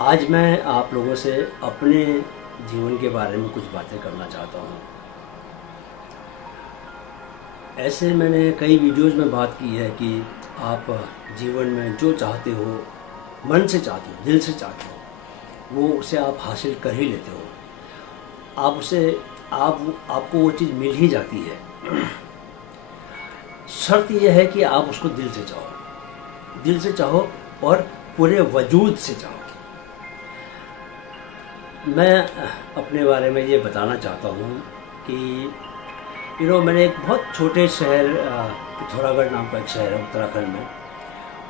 आज मैं आप लोगों से अपने जीवन के बारे में कुछ बातें करना चाहता हूँ। ऐसे मैंने कई वीडियोज़ में बात की है कि आप जीवन में जो चाहते हो, मन से चाहते हो, दिल से चाहते हो, वो उसे आप हासिल कर ही लेते हो। आप उसे आपको वो चीज़ मिल ही जाती है। शर्त यह है कि आप उसको दिल से चाहो और पूरे वजूद से चाहो। मैं अपने बारे में ये बताना चाहता हूँ कि मैंने एक बहुत छोटे शहर पिथौरागढ़ नाम का एक शहर है उत्तराखंड में,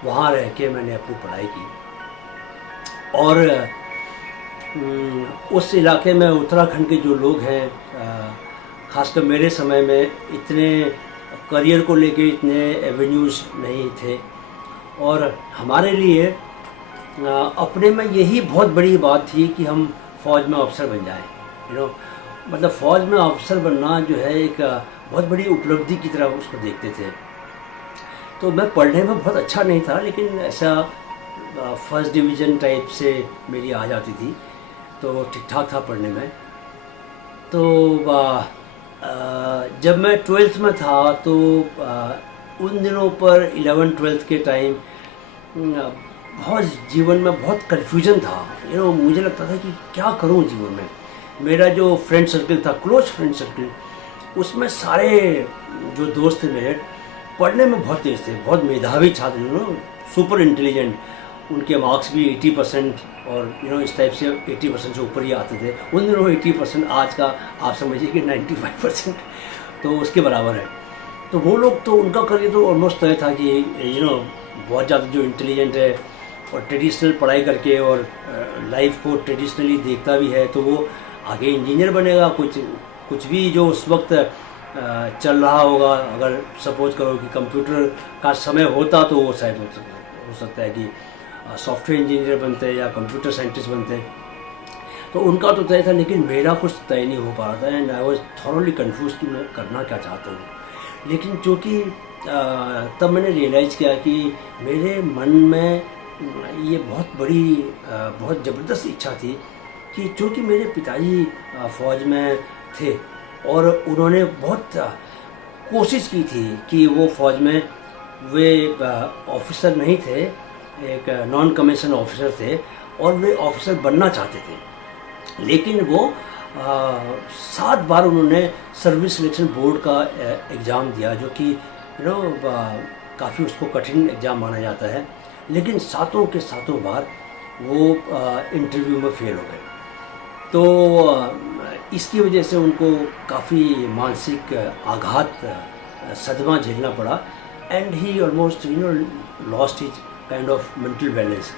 वहाँ रह के मैंने अपनी पढ़ाई की। और उस इलाके में उत्तराखंड के जो लोग हैं, ख़ासकर मेरे समय में इतने करियर को लेके इतने एवेन्यूज़ नहीं थे। और हमारे लिए अपने में यही बहुत बड़ी बात थी कि हम फ़ौज में अफसर बन जाएं। मतलब फ़ौज में अफसर बनना जो है एक बहुत बड़ी उपलब्धि की तरह उसको देखते थे। तो मैं पढ़ने में बहुत अच्छा नहीं था, लेकिन ऐसा फर्स्ट डिवीज़न टाइप से मेरी आ जाती थी, तो ठीक ठाक था पढ़ने में। तो जब मैं 12th में था तो उन दिनों पर 11-12 के टाइम बहुत जीवन में बहुत कन्फ्यूजन था। मुझे लगता था कि क्या करूं जीवन में। मेरा जो फ्रेंड सर्कल था, क्लोज फ्रेंड सर्कल, उसमें सारे जो दोस्त थे मेरे पढ़ने में बहुत तेज़ थे, बहुत मेधावी छात्र, सुपर इंटेलिजेंट। उनके मार्क्स भी 80% और इस टाइप से 80% से ऊपर ही आते थे। उन दिनों 80%, आज का आप समझिए कि 95%, तो उसके बराबर है। तो वो लोग तो उनका करियर तो ऑलमोस्ट तय था कि बहुत ज़्यादा जो इंटेलिजेंट है और ट्रेडिशनल पढ़ाई करके और लाइफ को ट्रेडिशनली देखता भी है, तो वो आगे इंजीनियर बनेगा। कुछ भी जो उस वक्त चल रहा होगा, अगर सपोज करो कि कंप्यूटर का समय होता तो वो शायद हो सकता है कि सॉफ्टवेयर इंजीनियर बनते हैं या कंप्यूटर साइंटिस्ट बनते हैं। तो उनका तो तय था, लेकिन मेरा कुछ तय नहीं हो पा रहा था। And I was thoroughly confuse कि मैं करना क्या चाहता हूँ। लेकिन चूँकि तब मैंने रियलाइज़ किया कि मेरे मन में ये बहुत बड़ी बहुत ज़बरदस्त इच्छा थी कि चूँकि मेरे पिताजी फ़ौज में थे और उन्होंने बहुत कोशिश की थी कि वो फ़ौज में, वे ऑफिसर नहीं थे, एक नॉन कमीशन ऑफिसर थे और वे ऑफिसर बनना चाहते थे। लेकिन वो 7 बार उन्होंने सर्विस सिलेक्शन बोर्ड का एग्ज़ाम दिया, जो कि काफ़ी उसको कठिन एग्ज़ाम माना जाता है। लेकिन 7 के 7 बार वो इंटरव्यू में फेल हो गए। तो इसकी वजह से उनको काफ़ी मानसिक आघात, सदमा झेलना पड़ा। And he almost lost his kind of mental balance.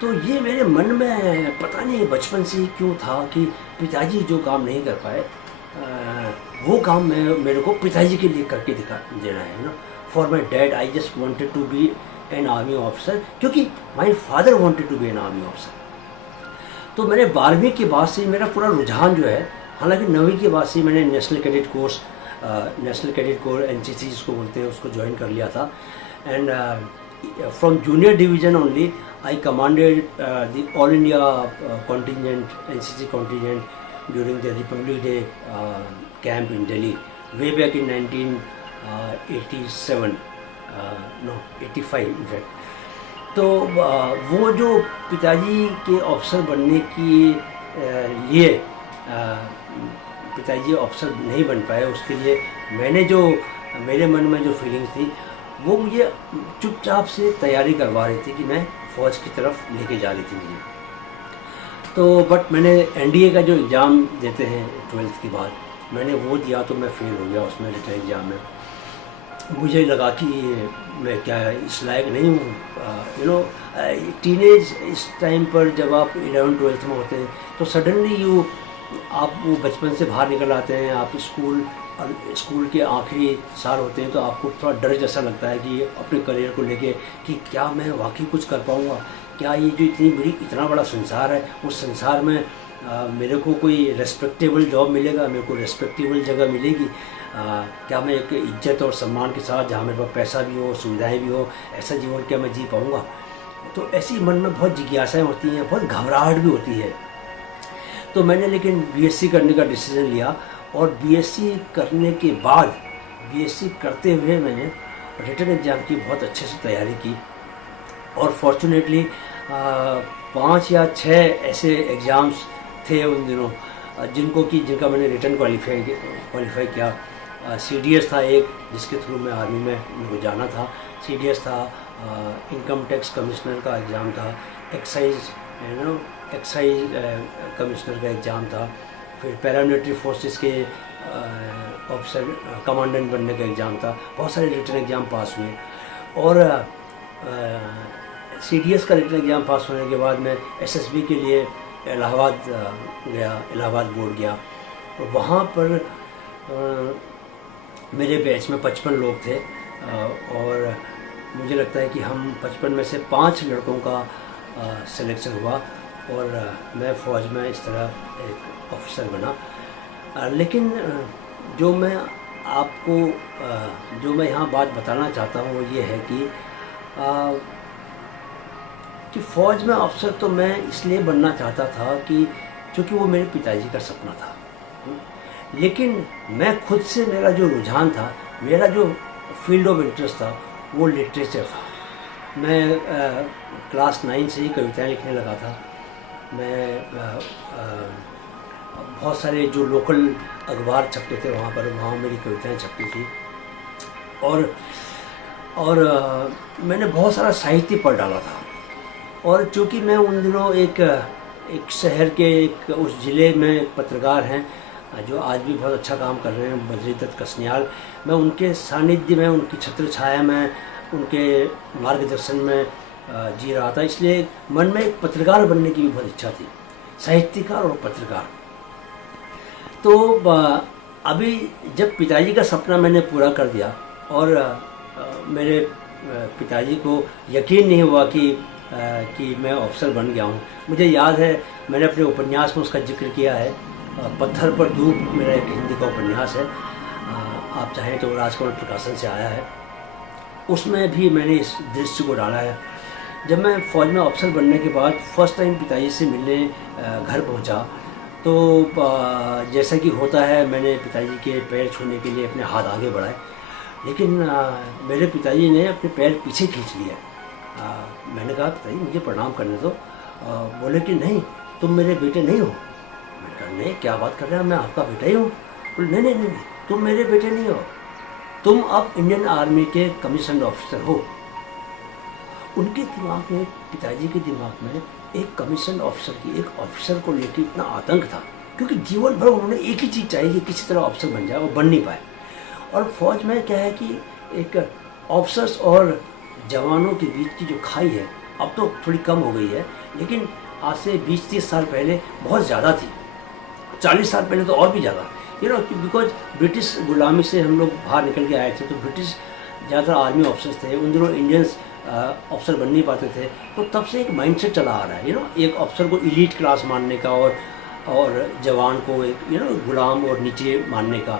तो ये मेरे मन में पता नहीं बचपन से क्यों था कि पिताजी जो काम नहीं कर पाए, वो काम मेरे को पिताजी के लिए करके दिखा देना है। For my dad I just wanted to be an army officer, क्योंकि my father wanted to be an army officer. तो मैंने 12वीं के बाद से मेरा पूरा रुझान जो है, हालांकि 9वीं के बाद से मैंने नेशनल कैडेट कोर्स NCC जिसको बोलते हैं, उसको ज्वाइन कर लिया था। And from junior division only I commanded the all India contingent, NCC contingent during the Republic Day camp in Delhi way back in 1987, no 85 in fact. तो वो जो पिताजी के ऑफिसर बनने की लिए पिताजी ऑफिसर नहीं बन पाए, उसके लिए मेरे मन में जो फीलिंग्स थी, वो मुझे चुपचाप से तैयारी करवा रही थी कि मैं फ़ौज की तरफ लेके जा रही थी मुझे। तो बट मैंने NDA का जो एग्ज़ाम देते हैं 12th के बाद, मैंने वो दिया तो मैं फेल हो गया उसमें, रिटन एग्ज़ाम में। मुझे लगा कि मैं क्या इस लायक नहीं हूँ। टीनेज इस टाइम पर जब आप 11-12 में होते हैं, तो सडनली आप वो बचपन से बाहर निकल आते हैं। आप स्कूल के आखिरी साल होते हैं, तो आपको थोड़ा डर जैसा लगता है कि अपने करियर को लेके कि क्या मैं वाकई कुछ कर पाऊँगा, क्या ये जो इतना बड़ा संसार है, उस संसार में मेरे को कोई रेस्पेक्टेबल जॉब मिलेगा, मेरे को रेस्पेक्टेबल जगह मिलेगी, क्या मैं एक इज्जत और सम्मान के साथ, जहाँ मेरे पास पैसा भी हो, सुविधाएं भी हो, ऐसा जीवन क्या मैं जी पाऊँगा। तो ऐसी मन में बहुत जिज्ञासाएँ होती हैं, बहुत घबराहट भी होती है। तो मैंने लेकिन बीएससी करने का डिसीज़न लिया, और बीएससी करने के बाद, बीएससी करते हुए मैंने रिटन एग्ज़ाम की बहुत अच्छे से तैयारी की, और फॉर्चुनेटली 5 या 6 ऐसे एग्ज़ाम्स थे उन दिनों जिनका मैंने रिटन क्वालिफाई किया। सीडीएस था एक, जिसके थ्रू मैं आर्मी में मेरे को जाना था। सीडीएस था, इनकम टैक्स कमिश्नर का एग्ज़ाम था, एक्साइज कमिश्नर का एग्ज़ाम था, फिर पैरामिलिट्री फोर्सेस के ऑफिसर कमांडेंट बनने का एग्ज़ाम था। बहुत सारे रिटन एग्ज़ाम पास हुए, और सीडीएस का रिटन एग्ज़ाम पास होने के बाद मैं एसएसबी के लिए इलाहाबाद गया, इलाहाबाद बोर्ड गया। और वहाँ पर मेरे बैच में 55 लोग थे, और मुझे लगता है कि हम 55 में से 5 लड़कों का सिलेक्शन हुआ, और मैं फ़ौज में इस तरह एक ऑफिसर बना। लेकिन जो मैं यहाँ बात बताना चाहता हूँ वो ये है कि फ़ौज में अफसर तो मैं इसलिए बनना चाहता था कि क्योंकि वो मेरे पिताजी का सपना था। लेकिन मैं खुद से, मेरा जो रुझान था, मेरा जो फील्ड ऑफ इंटरेस्ट था, वो लिटरेचर था। मैं क्लास 9 से ही कविताएं लिखने लगा था। मैं बहुत सारे जो लोकल अखबार छपते थे वहाँ मेरी कविताएं छपती थी, और मैंने बहुत सारा साहित्य पढ़ डाला था। और चूँकि मैं उन दिनों एक शहर के उस ज़िले में एक पत्रकार हैं जो आज भी बहुत अच्छा काम कर रहे हैं, बद्री दत्त कसनियाल। मैं उनके सानिध्य में, उनकी छत्र छाया में, उनके मार्गदर्शन में जी रहा था, इसलिए मन में एक पत्रकार बनने की भी बहुत इच्छा थी, साहित्यकार और पत्रकार। तो अभी जब पिताजी का सपना मैंने पूरा कर दिया, और मेरे पिताजी को यकीन नहीं हुआ कि मैं अफसर बन गया हूँ। मुझे याद है, मैंने अपने उपन्यास में उसका जिक्र किया है। पत्थर पर धूप मेरा एक हिंदी का उपन्यास है, आप चाहें तो राजकमल प्रकाशन से आया है। उसमें भी मैंने इस दृश्य को डाला है। जब मैं फ़ौज में अफसर बनने के बाद फर्स्ट टाइम पिताजी से मिलने घर पहुंचा, तो जैसा कि होता है, मैंने पिताजी के पैर छूने के लिए अपने हाथ आगे बढ़ाए, लेकिन मेरे पिताजी ने अपने पैर पीछे खींच लिए। मैंने कहा, पिताजी मुझे प्रणाम करने दो। बोले कि नहीं, तुम मेरे बेटे नहीं हो। मैंने कहा, नहीं, क्या बात कर रहे हैं, मैं आपका बेटा ही हूँ। बोले, नहीं, तुम मेरे बेटे नहीं हो, तुम अब इंडियन आर्मी के कमीशन ऑफिसर हो। उनके दिमाग में, पिताजी के दिमाग में एक कमीशन ऑफिसर की, एक ऑफिसर को लेकर इतना आतंक था, क्योंकि जीवन भर उन्होंने एक ही चीज़ चाहिए कि किसी तरह ऑफिसर बन जाए, और बन नहीं पाए। और फौज में क्या है कि एक ऑफिसर्स और जवानों के बीच की जो खाई है, अब तो थोड़ी कम हो गई है, लेकिन आज से 20-30 साल पहले बहुत ज़्यादा थी। 40 साल पहले तो और भी ज़्यादा, बिकॉज ब्रिटिश गुलामी से हम लोग बाहर निकल के आए थे, तो ब्रिटिश ज़्यादातर आर्मी ऑफिसर्स थे। उन दिनों इंडियंस अफसर बन नहीं पाते थे, तो तब से एक माइंडसेट चला आ रहा है, एक अफसर को इलीट क्लास मानने का, और जवान को एक गुलाम और नीचे मानने का।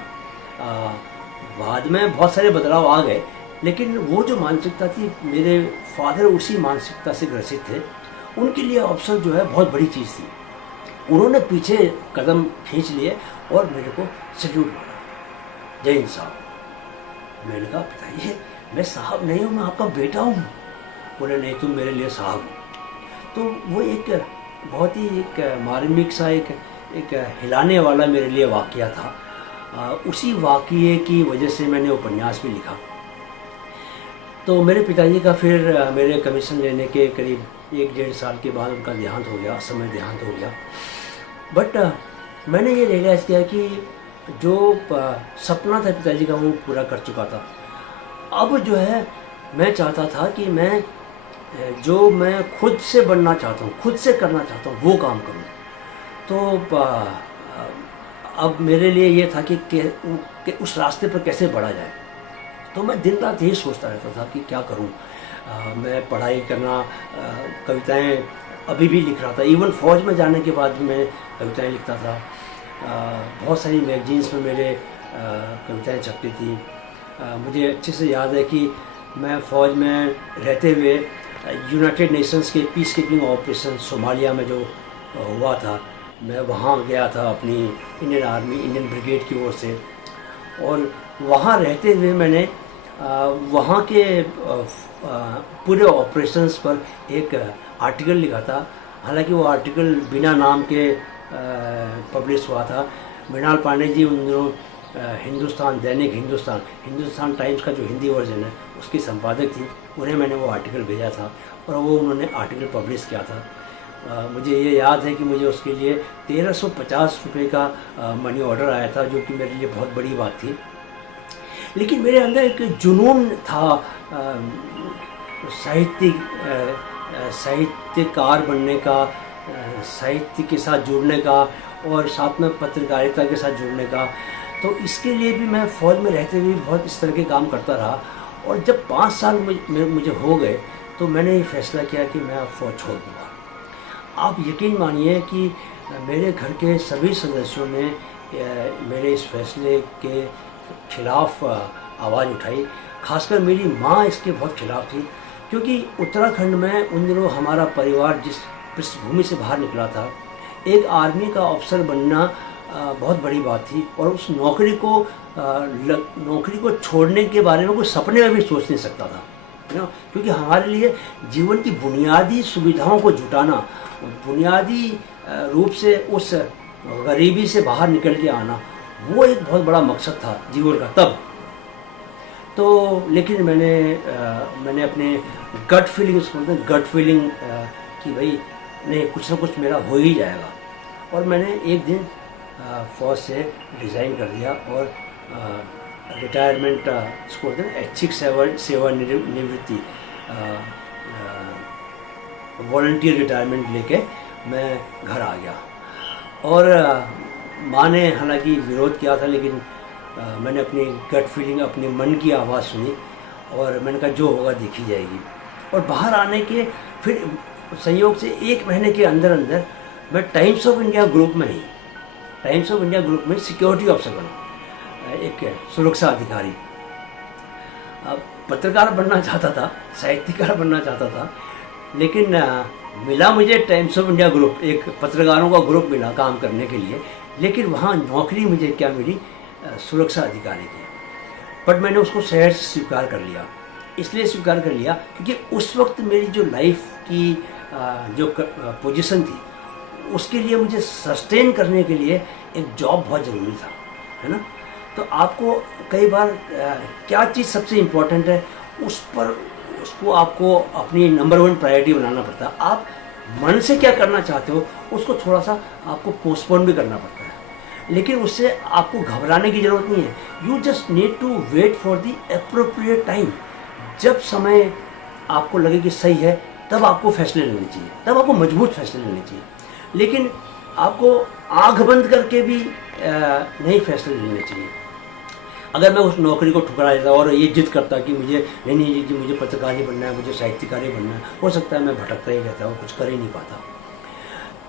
बाद में बहुत सारे बदलाव आ गए, लेकिन वो जो मानसिकता थी, मेरे फादर उसी मानसिकता से ग्रसित थे। उनके लिए अफसर जो है बहुत बड़ी चीज़ थी। उन्होंने पीछे कदम खींच लिए और मेरे को सल्यूट मारा, जय हिंद साहब। मैंने कहा, पिताजी मैं साहब नहीं हूँ, मैं आपका बेटा हूँ। बोले, नहीं, तुम मेरे लिए साहब हो। तो वो एक बहुत ही एक मार्मिक सा, एक हिलाने वाला मेरे लिए वाक़या था। उसी वाक़ये की वजह से मैंने उपन्यास भी लिखा। तो मेरे पिताजी का फिर मेरे कमीशन लेने के करीब 1-1.5 साल के बाद उनका देहांत हो गया, समय देहांत हो गया। बट मैंने ये रियलाइज़ किया कि जो सपना था पिताजी का, वो पूरा कर चुका था। अब जो है, मैं चाहता था कि मैं जो मैं खुद से बनना चाहता हूँ, खुद से करना चाहता हूँ, वो काम करूँ। तो अब मेरे लिए ये था कि उस रास्ते पर कैसे बढ़ा जाए। तो मैं दिन रात यही सोचता रहता था कि क्या करूँ। मैं पढ़ाई करना, कविताएं अभी भी लिख रहा था। इवन फौज में जाने के बाद भी मैं कविताएं लिखता था। बहुत सारी मैगजीन्स में मेरे कविताएं छपती थी। मुझे अच्छे से याद है कि मैं फ़ौज में रहते हुए यूनाइटेड नेशंस के पीस कीपिंग ऑपरेशन सोमालिया में जो हुआ था, मैं वहाँ गया था अपनी इंडियन आर्मी, इंडियन ब्रिगेड की ओर से। और वहाँ रहते हुए मैंने वहाँ के पूरे ऑपरेशंस पर एक आर्टिकल लिखा था। हालांकि वो आर्टिकल बिना नाम के पब्लिश हुआ था। मृणाल पांडे जी उन दिनों हिंदुस्तान, दैनिक हिंदुस्तान टाइम्स का जो हिंदी वर्जन है उसकी संपादक थी। उन्हें मैंने वो आर्टिकल भेजा था और वो उन्होंने आर्टिकल पब्लिश किया था। मुझे ये याद है कि मुझे उसके लिए 1350 रुपये का मनी ऑर्डर आया था, जो कि मेरे लिए बहुत बड़ी बात थी। लेकिन मेरे अंदर एक जुनून था साहित्यकार बनने का, साहित्य के साथ जुड़ने का और साथ में पत्रकारिता के साथ जुड़ने का। तो इसके लिए भी मैं फ़ौज में रहते हुए बहुत इस तरह के काम करता रहा। और जब 5 साल मुझे हो गए तो मैंने ये फैसला किया कि मैं अब फ़ौज छोड़ दूँगा। आप यकीन मानिए कि मेरे घर के सभी सदस्यों ने मेरे इस फैसले के खिलाफ़ आवाज़ उठाई। खासकर मेरी माँ इसके बहुत खिलाफ़ थी, क्योंकि उत्तराखंड में उन दिनों हमारा परिवार जिस पृष्ठभूमि से बाहर निकला था, एक आर्मी का अफसर बनना बहुत बड़ी बात थी। और उस नौकरी को छोड़ने के बारे में कोई सपने में भी सोच नहीं सकता था, क्योंकि हमारे लिए जीवन की बुनियादी सुविधाओं को जुटाना, बुनियादी रूप से उस गरीबी से बाहर निकल के आना, वो एक बहुत बड़ा मकसद था जीवन का तब। तो लेकिन मैंने अपने गट फीलिंग कि भाई नहीं, कुछ ना कुछ मेरा हो ही जाएगा। और मैंने एक दिन फौज से रिज़ाइन कर दिया और रिटायरमेंट इसको बोलते हैं ऐच्छिक सेवानिवृत्ति, वॉलंटियर रिटायरमेंट लेके मैं घर आ गया। और माँ ने हालांकि विरोध किया था, लेकिन मैंने अपनी गट फीलिंग, अपने मन की आवाज़ सुनी और मैंने कहा जो होगा देखी जाएगी। और बाहर आने के फिर संयोग से 1 महीने के अंदर मैं टाइम्स ऑफ इंडिया ग्रुप में सिक्योरिटी ऑफिसर बना, एक सुरक्षा अधिकारी। अब पत्रकार बनना चाहता था, साहित्यकार बनना चाहता था, लेकिन मिला मुझे टाइम्स ऑफ इंडिया ग्रुप, एक पत्रकारों का ग्रुप मिला काम करने के लिए। लेकिन वहाँ नौकरी मुझे क्या मिली, सुरक्षा अधिकारी की। बट मैंने उसको सहज स्वीकार कर लिया। इसलिए स्वीकार कर लिया क्योंकि उस वक्त मेरी जो लाइफ की जो पोजीशन थी, उसके लिए मुझे सस्टेन करने के लिए एक जॉब बहुत ज़रूरी था, है ना। तो आपको कई बार क्या चीज़ सबसे इम्पोर्टेंट है, उसको आपको अपनी नंबर 1 प्रायोरिटी बनाना पड़ता है। आप मन से क्या करना चाहते हो उसको थोड़ा सा आपको पोस्टपोन भी करना पड़ता है, लेकिन उससे आपको घबराने की ज़रूरत नहीं है। You just need to wait for the appropriate time. जब समय आपको लगे कि सही है, तब आपको फैसले लेने चाहिए, तब आपको मजबूत फैसले लेने चाहिए। लेकिन आपको आंख बंद करके भी नहीं फैसले लेने चाहिए। अगर मैं उस नौकरी को ठुकरा देता और ये जिद करता कि मुझे पत्रकार ही बनना है, मुझे साहित्यकार ही बनना है, हो सकता है मैं भटकता ही रहता और कुछ कर ही नहीं पाता।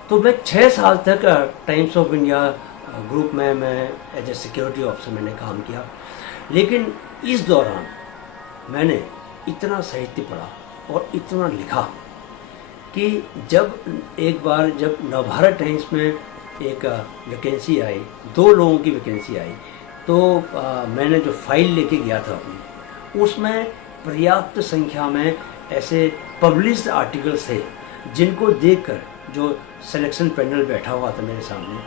तो मैं 6 साल तक टाइम्स ऑफ इंडिया ग्रुप में मैं एज ए सिक्योरिटी ऑफिसर मैंने काम किया। लेकिन इस दौरान मैंने इतना साहित्य पढ़ा और इतना लिखा कि एक बार जब नवभारत टाइम्स में एक वैकेंसी आई, 2 लोगों की वैकेंसी आई, तो मैंने जो फाइल लेके गया था अपनी, उसमें पर्याप्त संख्या में ऐसे पब्लिश्ड आर्टिकल्स थे जिनको देखकर जो सिलेक्शन पैनल बैठा हुआ था मेरे सामने,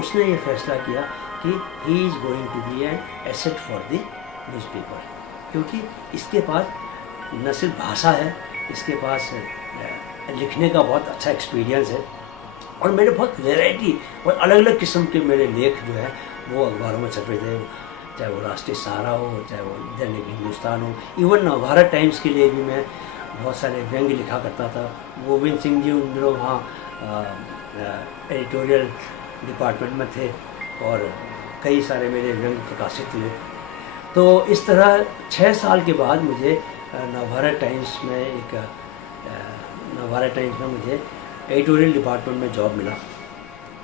उसने ये फैसला किया कि he is going to be an asset for the newspaper, क्योंकि इसके पास न सिर्फ भाषा है, इसके पास लिखने का बहुत अच्छा एक्सपीरियंस है। और मेरे बहुत वैरायटी और अलग अलग किस्म के मेरे लेख जो है वो अखबारों में छपे थे, चाहे वो राष्ट्रीय सहारा हो, चाहे वो दैनिक हिंदुस्तान हो, इवन नवभारत टाइम्स के लिए भी मैं बहुत सारे व्यंग्य लिखा करता था। गोविंद सिंह जी उन दिनों वहाँ एडिटोरियल डिपार्टमेंट में थे और कई सारे मेरे व्यंग्य प्रकाशित हुए। तो इस तरह 6 साल के बाद मुझे नवभारत टाइम्स में मुझे एडिटोरियल डिपार्टमेंट में जॉब मिला।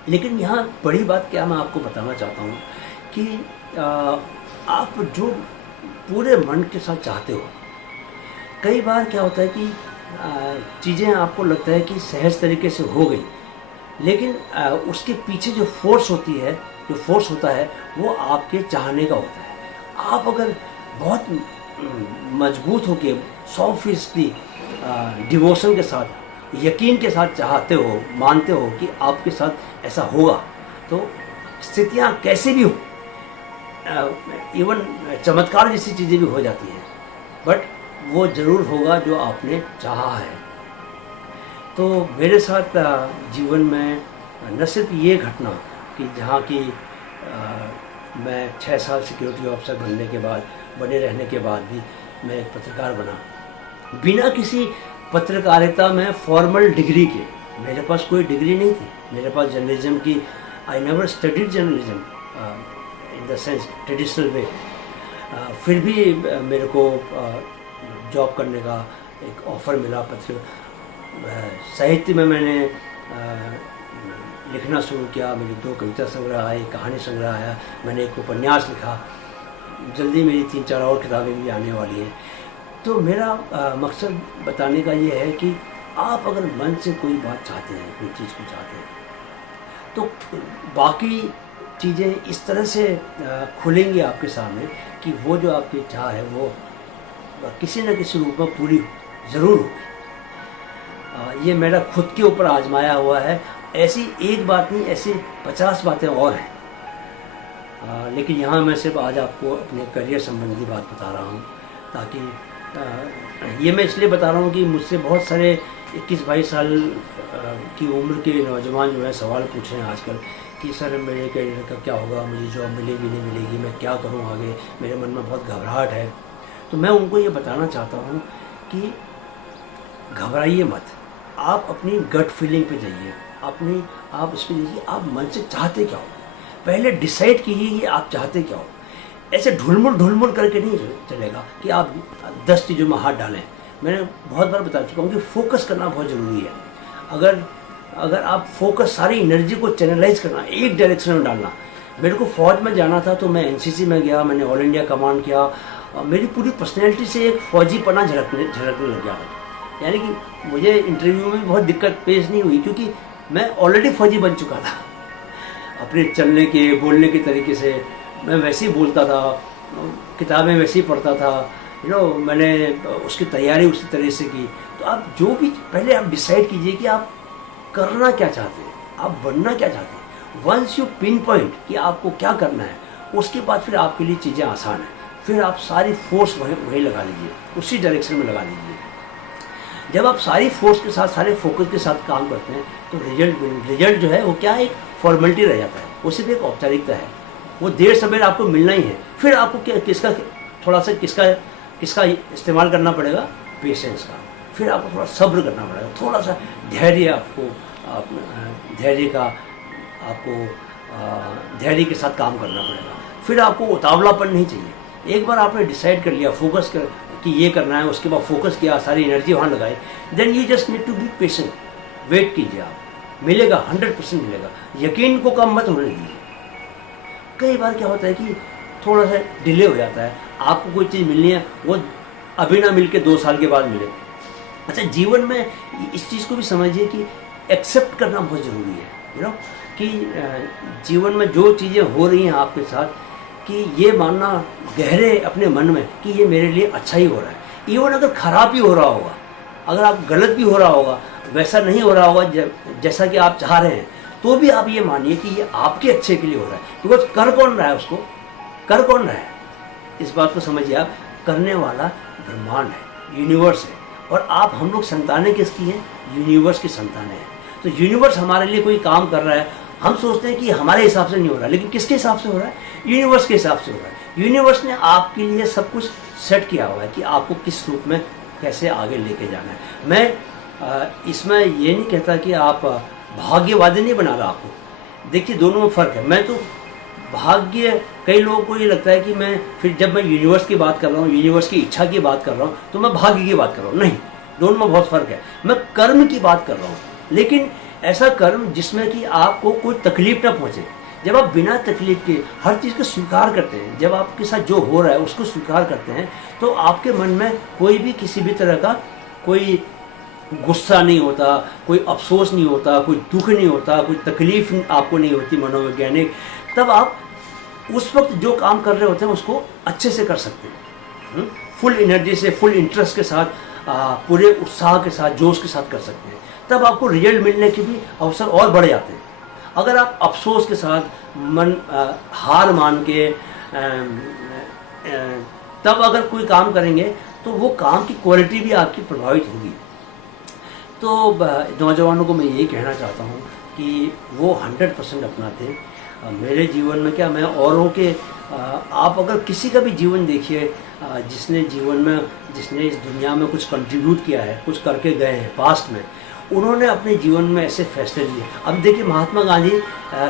लेकिन यहाँ बड़ी बात क्या मैं आपको बताना चाहता हूँ कि आप जो पूरे मन के साथ चाहते हो, कई बार क्या होता है कि चीज़ें आपको लगता है कि सहज तरीके से हो गई, लेकिन उसके पीछे जो फोर्स होती है, जो फोर्स होता है वो आपके चाहने का होता है। आप अगर बहुत मजबूत होके 100% डिवोशन के साथ, यकीन के साथ चाहते हो, मानते हो कि आपके साथ ऐसा होगा, तो स्थितियाँ कैसे भी हो, इवन चमत्कार जैसी चीज़ें भी हो जाती हैं, बट वो ज़रूर होगा जो आपने चाहा है। तो मेरे साथ जीवन में न सिर्फ ये घटना कि जहाँ की मैं 6 साल सिक्योरिटी ऑफिसर बने रहने के बाद भी मैं एक पत्रकार बना, बिना किसी पत्रकारिता में फॉर्मल डिग्री के। मेरे पास कोई डिग्री नहीं थी, मेरे पास जर्नलिज्म की, I never studied journalism in the sense traditional way. फिर भी मेरे को जॉब करने का एक ऑफ़र मिला। साहित्य में मैंने लिखना शुरू किया, मेरी 2 कविता संग्रह आए, कहानी संग्रह आया, मैंने एक उपन्यास लिखा, जल्दी मेरी 3-4 और किताबें भी आने वाली हैं। तो मेरा मकसद बताने का ये है कि आप अगर मन से कोई बात चाहते हैं, कोई चीज़ को चाहते हैं, तो बाकी चीज़ें इस तरह से खुलेंगी आपके सामने कि वो जो आपकी चाह है वो किसी न किसी रूप में पूरी ज़रूर होगी। ये मेरा खुद के ऊपर आजमाया हुआ है। ऐसी एक बात नहीं, ऐसी 50 बातें और हैं, लेकिन यहाँ मैं सिर्फ आज आपको अपने करियर संबंधी बात बता रहा हूँ, ताकि ये मैं इसलिए बता रहा हूँ कि मुझसे बहुत सारे 21-22 साल की उम्र के नौजवान जो है सवाल पूछ रहे हैं आजकल कि सर मेरे करियर का क्या होगा, मुझे जॉब मिलेगी नहीं मिलेगी, मैं क्या करूँ आगे, मेरे मन में बहुत घबराहट है। तो मैं उनको ये बताना चाहता हूँ कि घबराइए मत, आप अपनी गट फीलिंग पे जाइए, आप इस पर देखिए आप मन से चाहते क्या हो। पहले डिसाइड कीजिए कि आप चाहते क्या हो। ऐसे ढुलमुल करके नहीं चलेगा कि आप 10 चीज़ों में हाथ डालें। मैंने बहुत बार बता चुका हूँ कि फोकस करना बहुत ज़रूरी है। अगर आप फोकस, सारी एनर्जी को चैनलाइज करना, एक डायरेक्शन में डालना। मेरे को फौज में जाना था तो मैं एनसीसी में गया, मैंने ऑल इंडिया कमांड किया, मेरी पूरी पर्सनैलिटी से एक फौजी पना झलकने लग गया था। यानी कि मुझे इंटरव्यू में बहुत दिक्कत पेश नहीं हुई, क्योंकि मैं ऑलरेडी फौजी बन चुका था। अपने चलने के, बोलने के तरीके से मैं वैसे ही बोलता था, किताबें वैसे ही पढ़ता था, मैंने उसकी तैयारी उसी तरह से की। तो आप जो भी, पहले आप डिसाइड कीजिए कि आप करना क्या चाहते हैं, आप बनना क्या चाहते हैं। वंस यू पिन पॉइंट कि आपको क्या करना है, उसके बाद फिर आपके लिए चीज़ें आसान हैं। फिर आप सारी फोर्स वहीं लगा लीजिए, उसी डायरेक्शन में लगा लीजिए। जब आप सारी फोर्स के साथ, सारे फोकस के साथ काम करते हैं तो रिजल्ट जो है वो क्या, एक फॉर्मेलिटी रह जाता है, वो सिर्फ एक औपचारिकता है, वो देर सवेर आपको मिलना ही है। फिर आपको किसका इस्तेमाल करना पड़ेगा, पेशेंस का। फिर आपको थोड़ा सब्र करना पड़ेगा, थोड़ा सा धैर्य, धैर्य के साथ काम करना पड़ेगा। फिर आपको उतावलापन नहीं चाहिए। एक बार आपने डिसाइड कर लिया, फोकस कर कि ये करना है, उसके बाद फोकस किया, सारी एनर्जी वहाँ लगाई, then you just need to be patient. Wait कीजिए, आप मिलेगा, 100% मिलेगा। यकीन को कम मत होने दीजिए। कई बार क्या होता है कि थोड़ा सा डिले हो जाता है, आपको कोई चीज़ मिलनी है, वो अभी ना मिल के 2 साल के बाद मिले। अच्छा, जीवन में इस चीज़ को भी समझिए कि एक्सेप्ट करना बहुत ज़रूरी है, कि जीवन में जो चीज़ें हो रही हैं आपके साथ, कि ये मानना गहरे अपने मन में कि ये मेरे लिए अच्छा ही हो रहा है। इवन अगर ख़राब भी हो रहा होगा, अगर आप गलत भी हो रहा होगा, वैसा नहीं हो रहा होगा जैसा कि आप चाह रहे हैं, तो भी आप ये मानिए कि ये आपके अच्छे के लिए हो रहा है। बिकॉज कर कौन रहा है, उसको कर कौन रहा है, इस बात को समझिए आप। करने वाला ब्रह्मांड है, यूनिवर्स है, और आप, हम लोग संतानें किसकी हैं, यूनिवर्स की संतानें हैं। तो यूनिवर्स हमारे लिए कोई काम कर रहा है, हम सोचते हैं कि हमारे हिसाब से नहीं हो रहा, लेकिन किसके हिसाब से हो रहा है, यूनिवर्स के हिसाब से हो रहा है। यूनिवर्स ने आपके लिए सब कुछ सेट किया हुआ है कि आपको किस रूप में कैसे आगे लेके जाना है। मैं इसमें ये नहीं कहता कि आप भाग्यवादी नहीं बना रहा आपको। देखिए, दोनों में फ़र्क है। मैं तो भाग्य, कई लोगों को ये लगता है कि मैं, फिर जब मैं यूनिवर्स की बात कर रहा हूँ, यूनिवर्स की इच्छा की बात कर रहा हूँ, तो मैं भाग्य की बात कर रहा हूँ। नहीं, दोनों में बहुत फ़र्क है। मैं कर्म की बात कर रहा हूँ, लेकिन ऐसा कर्म जिसमें कि आपको कोई तकलीफ ना पहुँचे। जब आप बिना तकलीफ के हर चीज़ को स्वीकार करते हैं, जब आपके साथ जो हो रहा है उसको स्वीकार करते हैं, तो आपके मन में कोई भी किसी भी तरह का कोई गुस्सा नहीं होता, कोई अफसोस नहीं होता, कोई दुख नहीं होता, कोई तकलीफ आपको नहीं होती मनोवैज्ञानिक, तब आप उस वक्त जो काम कर रहे होते हैं उसको अच्छे से कर सकते हैं, फुल एनर्जी से, फुल इंटरेस्ट के साथ, पूरे उत्साह के साथ, जोश के साथ कर सकते हैं। तब आपको रिजल्ट मिलने के भी अवसर और बढ़ जाते हैं। अगर आप अफसोस के साथ हार मान के तब अगर कोई काम करेंगे तो वो काम की क्वालिटी भी आपकी प्रभावित होगी। तो नौजवानों को मैं यही कहना चाहता हूँ कि वो 100% अपनाते। मेरे जीवन में क्या, मैं औरों के आप अगर किसी का भी जीवन देखिए जिसने इस दुनिया में कुछ कंट्रीब्यूट किया है, कुछ करके गए हैं पास्ट में, उन्होंने अपने जीवन में ऐसे फैसले लिए। अब देखिए महात्मा गांधी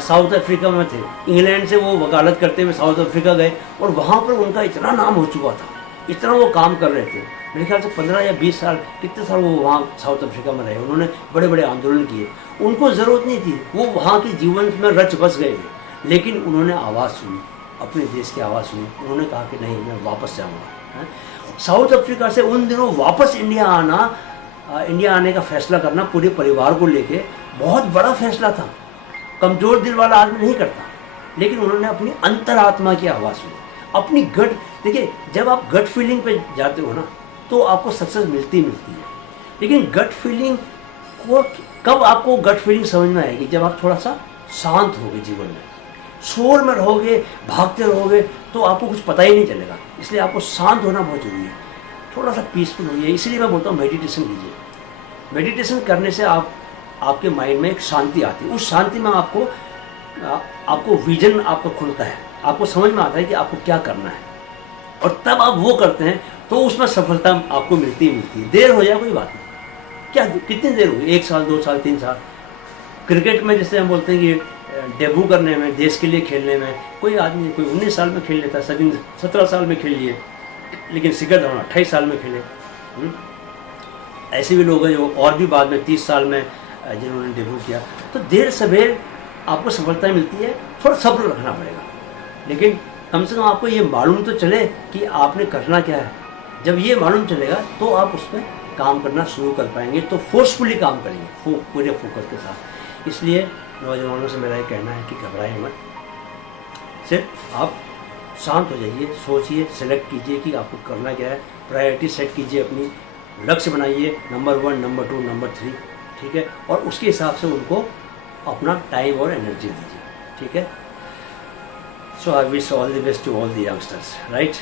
साउथ अफ्रीका में थे, इंग्लैंड से वो वकालत करते हुए साउथ अफ्रीका गए और वहाँ पर उनका इतना नाम हो चुका था, इतना वो काम कर रहे थे। मेरे ख्याल से 15 या 20 साल, कितने साल वो वहाँ साउथ अफ्रीका में रहे। उन्होंने बड़े बड़े आंदोलन किए, उनको ज़रूरत नहीं थी, वो वहाँ के जीवन में रच बस गए थे, लेकिन उन्होंने आवाज़ सुनी, अपने देश की आवाज़ सुनी। उन्होंने कहा कि नहीं, मैं वापस जाऊँगा। साउथ अफ्रीका से उन दिनों वापस इंडिया आने का फैसला करना पूरे परिवार को लेके बहुत बड़ा फैसला था। कमज़ोर दिल वाला आदमी नहीं करता, लेकिन उन्होंने अपनी अंतरात्मा की आवाज़ सुनी, अपनी गट। देखिए, जब आप गट फीलिंग पे जाते हो ना तो आपको सक्सेस मिलती है, लेकिन गट फीलिंग को कब आपको गट फीलिंग समझ में आएगी? जब आप थोड़ा सा शांत होगे, जीवन में शोर में रहोगे, भागते रहोगे तो आपको कुछ पता ही नहीं चलेगा। इसलिए आपको शांत होना बहुत जरूरी है, थोड़ा सा पीसफुल होइए। इसलिए मैं बोलता हूँ मेडिटेशन कीजिए। मेडिटेशन करने से आपके माइंड में एक शांति आती है। उस शांति में आपको विजन आपको खुलता है, आपको समझ में आता है कि आपको क्या करना है, और तब आप वो करते हैं तो उसमें सफलता आपको मिलती है। देर हो जाए कोई बात नहीं, क्या कितनी देर होगी, 1 साल 2 साल 3 साल। क्रिकेट में जैसे हम बोलते हैं कि डेब्यू करने में, देश के लिए खेलने में, कोई आदमी कोई 19 साल में खेल लेता है, सचिन 17 साल में खेल लिए, लेकिन शिखर धवन 28 साल में खेले। ऐसे भी लोग हैं जो और भी बाद में 30 साल में जिन्होंने डेब्यू किया। तो देर सवेर आपको सफलता मिलती है, थोड़ा सब्र रखना पड़ेगा, लेकिन कम से कम आपको ये मालूम तो चले कि आपने करना क्या है। जब ये मालूम चलेगा तो आप उस पर काम करना शुरू कर पाएंगे, तो फोर्सफुली काम करेंगे, पूरे फोकस के साथ। इसलिए नौजवानों से मेरा ये कहना है कि घबराएं मत, सिर्फ आप शांत हो जाइए, सोचिए, सेलेक्ट कीजिए कि आपको करना क्या है, प्रायोरिटी सेट कीजिए, अपनी लक्ष्य बनाइए, नंबर 1, नंबर 2, नंबर 3, ठीक है, और उसके हिसाब से उनको अपना टाइम और एनर्जी दीजिए, ठीक है। So I wish all the best to all the youngsters, right?